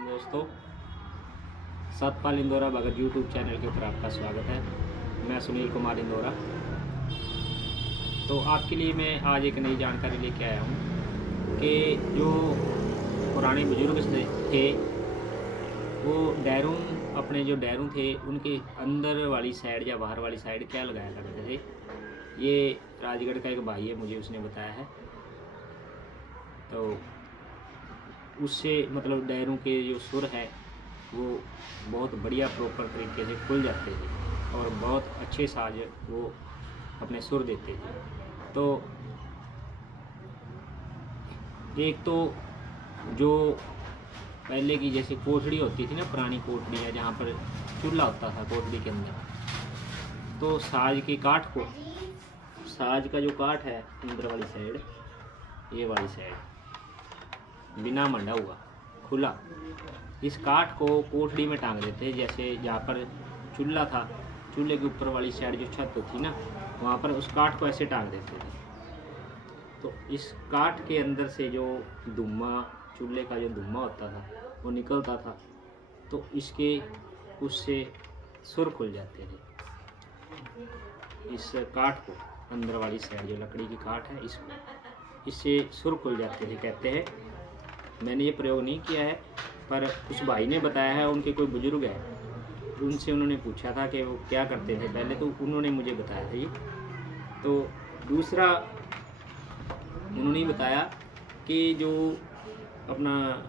दोस्तों, सतपाल इंदौरा भगत YouTube channel के ऊपर आपका स्वागत है। मैं सुनील कुमार इंदौरा। तो आपके लिए मैं आज एक नई जानकारी लेके आया हूँ कि जो पुराने बुजुर्ग थे वो अपने जो डैरू थे उनके अंदर वाली साइड या बाहर वाली साइड क्या लगाया करते थे। ये राजगढ़ का एक भाई है, मुझे उसने बताया है। तो उससे मतलब डैरों के जो सुर है वो बहुत बढ़िया प्रॉपर तरीके से खुल जाते थे और बहुत अच्छे साज वो अपने सुर देते थे। तो एक तो जो पहले की जैसे कोठड़ी होती थी ना, पुरानी कोठड़ियाँ जहाँ पर चूल्हा होता था कोठड़ी के अंदर, तो साज के काठ को, साज का जो काठ है अंदर वाली साइड, ये वाली साइड बिना मंडा हुआ खुला, इस काठ को कोठड़ी में टांग देते हैं। जैसे जहाँ पर चूल्हा था, चूल्हे के ऊपर वाली साइड जो छत होती ना, वहाँ पर उस काठ को ऐसे टांग देते थे। तो इस काठ के अंदर से जो धुआं, चूल्हे का जो धुआं होता था वो निकलता था, तो उससे सुर खुल जाते थे। इस काठ को, अंदर वाली साइड जो लकड़ी की काठ है, इससे सुर खुल जाते थे, कहते हैं। मैंने ये प्रयोग नहीं किया है, पर उस भाई ने बताया है। उनके कोई बुजुर्ग है, उनसे उन्होंने पूछा था कि वो क्या करते थे पहले, तो उन्होंने मुझे बताया था ये। तो दूसरा उन्होंने बताया कि जो अपना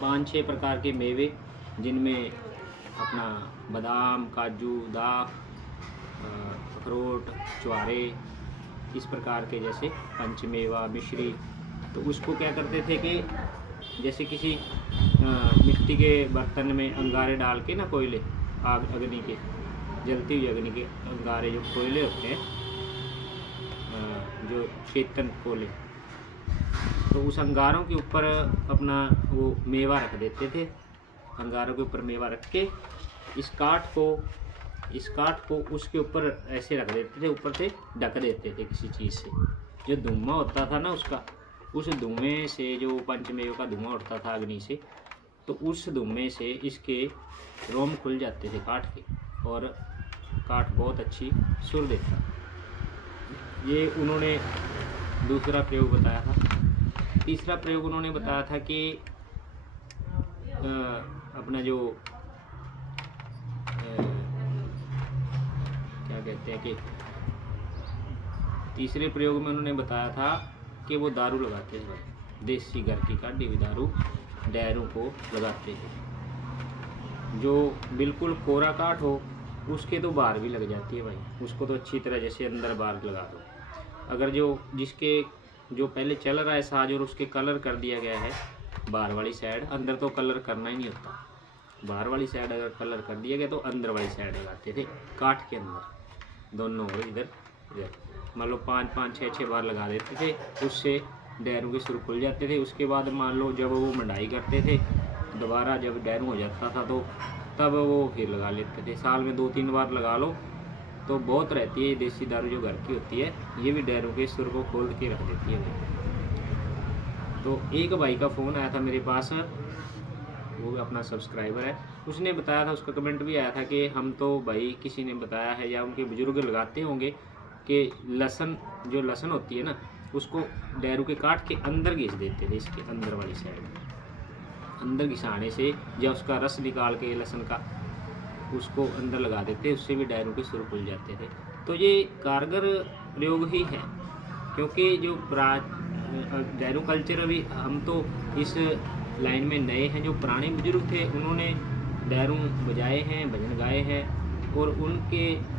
5-6 प्रकार के मेवे, जिनमें अपना बादाम, काजू, दाख, अखरोट, चुहारे, इस प्रकार के जैसे पंचमेवा, मिश्री, तो उसको क्या करते थे कि जैसे किसी मिट्टी के बर्तन में अंगारे डाल के ना, कोयले, आग, अग्नि के, जलती हुई अग्नि के अंगारे, जो कोयले होते हैं, जो चेतन कोयले, तो उस अंगारों के ऊपर अपना वो मेवा रख देते थे। अंगारों के ऊपर मेवा रख के इस काठ को उसके ऊपर ऐसे रख देते थे, ऊपर से ढक देते थे किसी चीज़ से। जो धुआं होता था ना उसका, उस धुएं से, जो पंचमेव का धुआं उठता था अग्नि से, तो उस धुएं से इसके रोम खुल जाते थे काठ के, और काठ बहुत अच्छी सुर देता। ये उन्होंने दूसरा प्रयोग बताया था। तीसरा प्रयोग उन्होंने बताया था कि अपना जो क्या कहते हैं कि तीसरे प्रयोग में उन्होंने बताया था कि वो दारू लगाते थे, देसी घर की काढ़ी हुई दारू डैरों को लगाते थे। जो बिल्कुल कोरा काठ हो उसके तो बार भी लग जाती है भाई, उसको तो अच्छी तरह जैसे अंदर बार लगा दो। अगर जिसके जो पहले चल रहा है साज और उसके कलर कर दिया गया है बाहर वाली साइड, अंदर तो कलर करना ही नहीं होता, बाहर वाली साइड अगर कलर कर दिया गया तो अंदर वाली साइड लगाते थे काठ के अंदर, दोनों ओर, इधर इधर, मान लो 5-5, 6-6 बार लगा देते थे। उससे डैरों के सुर खुल जाते थे। उसके बाद मान लो जब वो मंडाई करते थे, दोबारा जब डैरू हो जाता था तो तब वो फिर लगा लेते थे। साल में 2-3 बार लगा लो तो बहुत रहती है। देसी दारू जो घर की होती है, ये भी डैरों के सुर को खोल के रख देती है। तो एक भाई का फ़ोन आया था मेरे पास, वो अपना सब्सक्राइबर है, उसने बताया था, उसका कमेंट भी आया था कि हम तो भाई किसी ने बताया है या उनके बुजुर्ग लगाते होंगे कि जो लहसुन होती है ना, उसको डैरू के काट के अंदर घिस देते थे, इसके अंदर वाली साइड अंदर घिसाने से, या उसका रस निकाल के लहसुन का उसको अंदर लगा देते, उससे भी डैरू के सुर खुल जाते थे। तो ये कारगर प्रयोग ही है, क्योंकि जो डैरू कल्चर, अभी हम तो इस लाइन में नए हैं। जो पुराने बुजुर्ग थे उन्होंने डैरू बजाए हैं, भजन गाए हैं, और उनके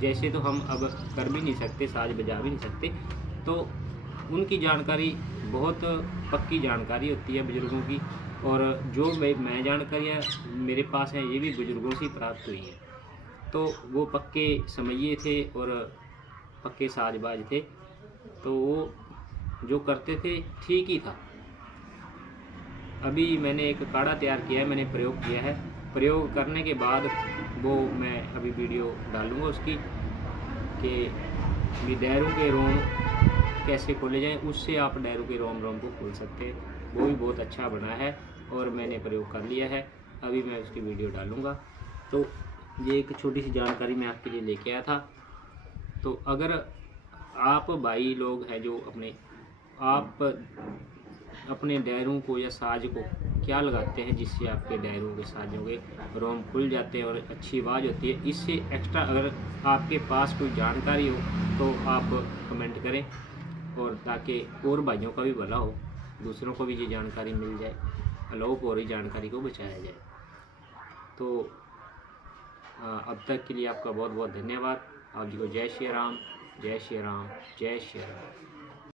जैसे तो हम अब कर भी नहीं सकते, साज बजा भी नहीं सकते। तो उनकी जानकारी बहुत पक्की जानकारी होती है बुजुर्गों की, और जो मैं जानकारियाँ मेरे पास हैं ये भी बुजुर्गों से प्राप्त हुई हैं। तो वो पक्के समझिए थे और पक्के साजबाज थे, तो वो जो करते थे ठीक ही था। अभी मैंने एक काढ़ा तैयार किया है, मैंने प्रयोग किया है। प्रयोग करने के बाद वो मैं अभी वीडियो डालूँगा उसकी, कि डैरों के रोम कैसे खोले जाएं, उससे आप डैरू के रोम को खोल सकते हैं। वो भी बहुत अच्छा बना है और मैंने प्रयोग कर लिया है। अभी मैं उसकी वीडियो डालूँगा। तो ये एक छोटी सी जानकारी मैं आपके लिए लेके आया था। तो अगर आप भाई लोग हैं जो आप अपने डैरों को या साज को क्या लगाते हैं जिससे आपके डैरों के साजों के रोम खुल जाते हैं और अच्छी आवाज़ होती है, इससे एक्स्ट्रा अगर आपके पास कोई जानकारी हो तो आप कमेंट करें, और ताकि और भाइयों का भी भला हो, दूसरों को भी ये जानकारी मिल जाए, अलोप हो रही जानकारी को बचाया जाए। तो अब तक के लिए आपका बहुत बहुत धन्यवाद। आप जी को जय श्री राम, जय श्री राम, जय श्री राम।